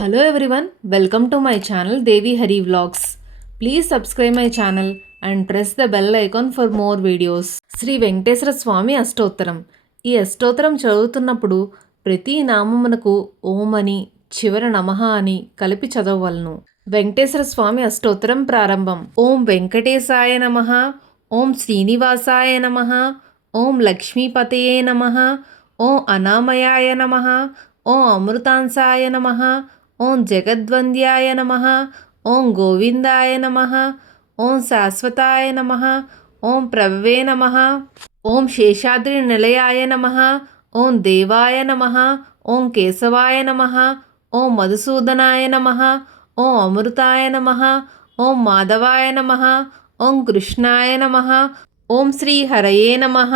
Hello everyone, welcome to my channel Devi Hari Vlogs. Please subscribe my channel and press the bell icon for more videos. Shri వెంకటేశ్వర స్వామి అష్టోత్తరం. ఈ అష్టోత్తరం చదువుతున్నప్పుడు ప్రతి నామమునకు ఓం అని చివర నమః అని కలిపి చదవవలను. వెంకటేశ్వర స్వామి అష్టోత్తరం ప్రారంభం. ఓం వెంకటేశాయ నమః, ఓం శ్రీనివాసాయ నమః, ఓం లక్ష్మీపతయే నమః, ఓం అనామయాయ నమః, ఓం అమృతాంసాయ నమః, ఓం జగద్వంద్యాయ నమః, ఓం గోవిందాయ నమః, ఓం శాశ్వతాయ నమః, ఓం ప్రభవే నమః, ఓం శేషాద్రి నిలయాయ నమః, ఓం దేవాయ నమః, ఓం కేశవాయ నమః, ఓం మధుసూదనాయ నమః, ఓం అమృతాయ నమః, ఓం మాధవాయ నమః, ఓం కృష్ణాయ నమః, ఓం శ్రీ హరయే నమః,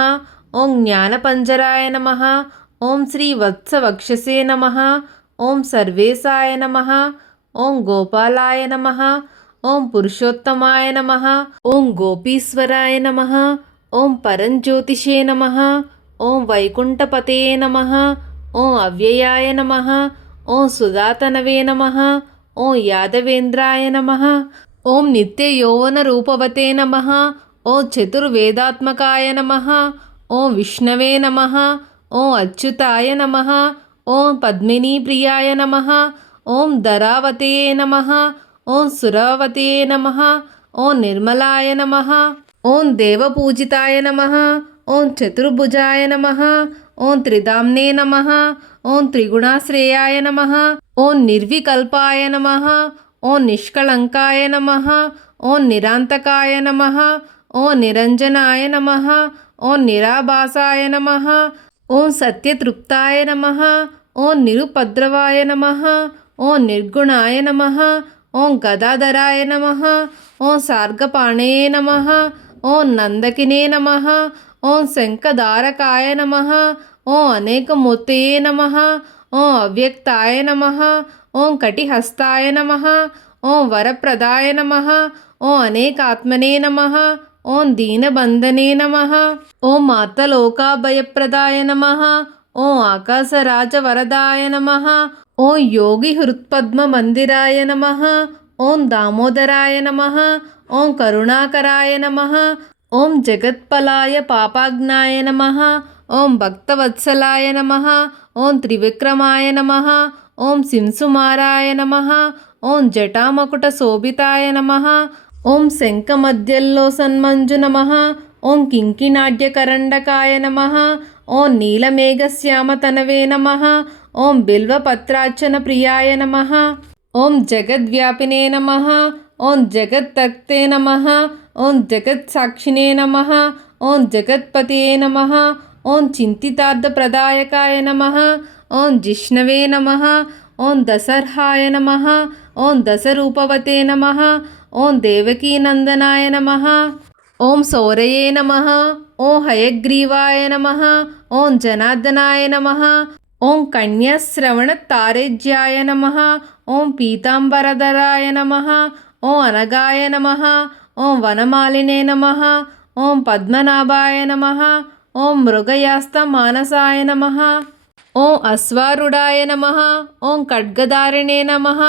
ఓం జ్ఞానపంజరాయ నమః, ఓం శ్రీ వత్సవక్షసే నమః, ఓం సర్వేశాయ నమః, ఓం గోపాలాయ నమః, ఓం పురుషోత్తమాయ నమః, ఓం గోపీశ్వరాయ నమః, ఓం పరంజ్యోతిషే నమః, ఓం వైకుంఠపతయే నమః, ఓం అవ్యయాయ నమః, ఓం సుధాతనవే నమః, ఓం యాదవేంద్రాయ నమః, ఓం నిత్యయౌవన రూపవతే నమః, ఓం చతుర్వేదాత్మకాయ నమః, ఓం విష్ణవే నమః, ఓం అచ్యుతాయ నమః, ఓం పద్మినీప్రియాయ నమః, ఓం ధరావతయే నమః, ఓం సురావతయే నమః, ఓం నిర్మలాయ నమః, ఓం దేవపూజితాయ నమః, ఓం చతుర్భుజాయ నమః, ఓం త్రిధామ్నే నమః, ఓం త్రిగుణాశ్రేయాయ నమః, ఓం నిర్వికల్పాయ నమః, ఓం నిష్కళంకాయ నమః, ఓం నిరాంతకాయ నమః, ఓం నిరంజనాయ నమః, ఓం నిరాభాసాయ నమః, ఓం సత్యతృప్తాయ నమః, ఓం నిరుపద్రవాయ నమః, ఓం నిర్గుణాయ నమః, ఓం గదాధరాయ నమః, ఓం సార్గపాణయే నమః, ఓం నందకినే నమః, ఓం శంఖధారకాయ నమః, ఓం అనేకమూర్తయే నమః, ఓం అవ్యక్తాయ నమః, ఓం కటిహస్తాయ నమః, ఓం వరప్రదాయ నమః, ఓం అనేకాత్మనే నమః, ఓం దీనబంధనే నమః, ఓం మాతలోకాభయప్రదాయ నమః, ఓం ఆకాశరాజవరదాయ నమః, ఓం యోగి హృత్పద్మ మందిరాయ నమః, ఓం దామోదరాయ నమః, ఓం కరుణాకరాయ నమః, ఓం జగత్పలాయ పాపాజ్ఞాయ నమః, ఓం భక్తవత్సలాయ నమః, ఓం త్రివిక్రమాయ నమః, ఓం సింసుమారాయ నమః, ఓం జటామకుట శోభితాయ నమః, ఓం శంఖమధ్యల్లో సన్మంజు నమః, ఓం కింకినాడ్యకరండకాయ నమః, ఓం నీలమేఘశ్యామతనవే నమః, ఓం బిల్వపత్రార్చన ప్రియాయ నమః, ఓం జగద్వ్యాపినే నమః, ఓం జగత్తక్తే నమః, ఓం జగత్సాక్షినే నమః, ఓం జగత్పతయే నమః, ఓం చింతితార్థప్రదాయకాయ నమః, ఓం జిష్ణవే నమః, ఓం దశర్హాయ నమః, ఓం దశరూపవతే నమః, ఓం దేవకీనందనాయ నమః, ఓం సౌరయే నమః, ఓం హయగ్రీవాయ నమః, ఓం జనార్దనాయ నమః, ఓం కన్యాశ్రవణతారేజ్యాయ నమః, ఓం పీతాంబరధరాయ నమః, ఓం అనగాయ నమః, ఓం వనమాలినే నమః, ఓం పద్మనాభాయ నమః, ఓం మృగయాస్తమానసాయ నమః, ఓం అశ్వారుడాయ నమః, ఓం ఖడ్గధారిణే నమః,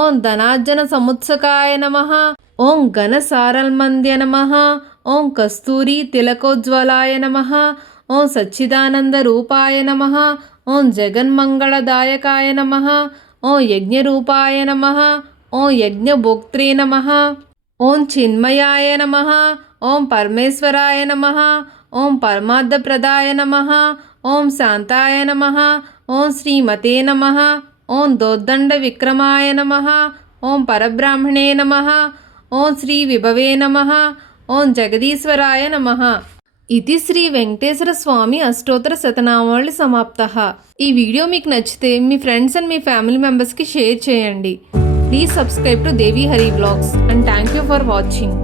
ఓం ధనార్జన సముత్సకాయ నమః, ఓం ఘనసారల్మంద్య నమః, ఓం కస్తూరి తిలకోజ్వలాయ నమః, ఓం సచ్చిదానంద రూపాయ నమః, ఓం జగన్మంగళదాయకాయ నమః, ఓం యజ్ఞరూపాయ నమః, ఓం యజ్ఞభోక్త్రే నమః, ఓం చిన్మయాయ నమః, ఓం పరమేశ్వరాయ నమః, ఓం పరమార్థప్రదాయ నమః, ఓం శాంతాయ నమః, ఓం శ్రీమతే నమః, ఓం దోద్దండ విక్రమాయ నమః, ఓం పరబ్రాహ్మణే నమః, ఓం శ్రీ విభవే నమః, ఓం జగదీశ్వరాయ నమః. ఇది శ్రీ వెంకటేశ్వర స్వామి అష్టోత్తర శతనామావళి సమాప్తః. ఈ వీడియో మీకు నచ్చితే మీ ఫ్రెండ్స్ అండ్ మీ ఫ్యామిలీ మెంబర్స్కి షేర్ చేయండి. Please subscribe to Devi Hari vlogs and thank you for watching.